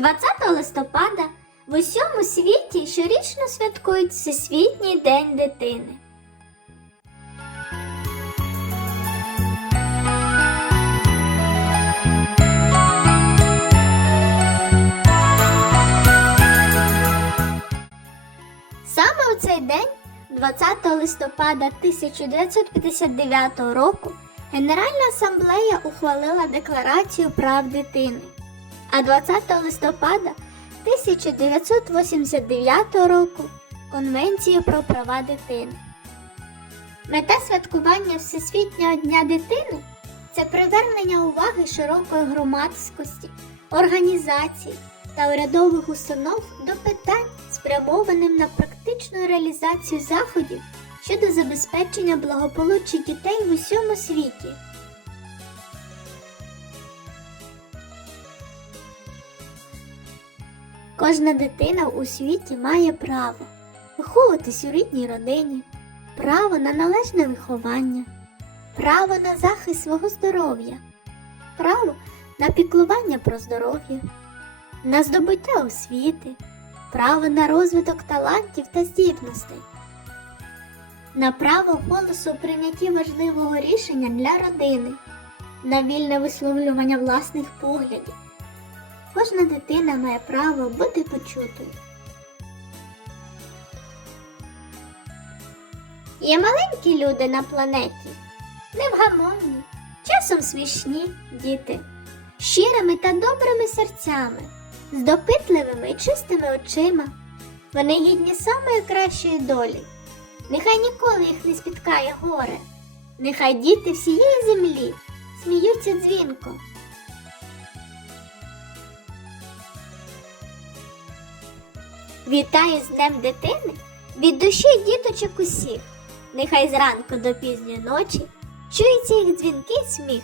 20 листопада в усьому світі щорічно святкують Всесвітній день дитини. Саме у цей день, 20 листопада 1959 року, Генеральна асамблея ухвалила Декларацію прав дитини. А 20 листопада 1989 року Конвенцію про права дитини. Мета святкування Всесвітнього дня дитини це привернення уваги широкої громадськості, організацій та урядових установ до питань, спрямованим на практичну реалізацію заходів щодо забезпечення благополуччя дітей в усьому світі. Кожна дитина у світі має право виховуватись у рідній родині, право на належне виховання, право на захист свого здоров'я, право на піклування про здоров'я, на здобуття освіти, право на розвиток талантів та здібностей, на право голосу у прийнятті важливого рішення для родини, на вільне висловлювання власних поглядів. Кожна дитина має право бути почутою. Є маленькі люди на планеті, невгамонні, часом смішні діти, щирими та добрими серцями, з допитливими і чистими очима. Вони гідні самої кращої долі. Нехай ніколи їх не спіткає горе, нехай діти всієї землі сміються дзвінко. Вітаю з Днем дитини від душі діточок усіх. Нехай зранку до пізньої ночі чується їх дзвінкий сміх.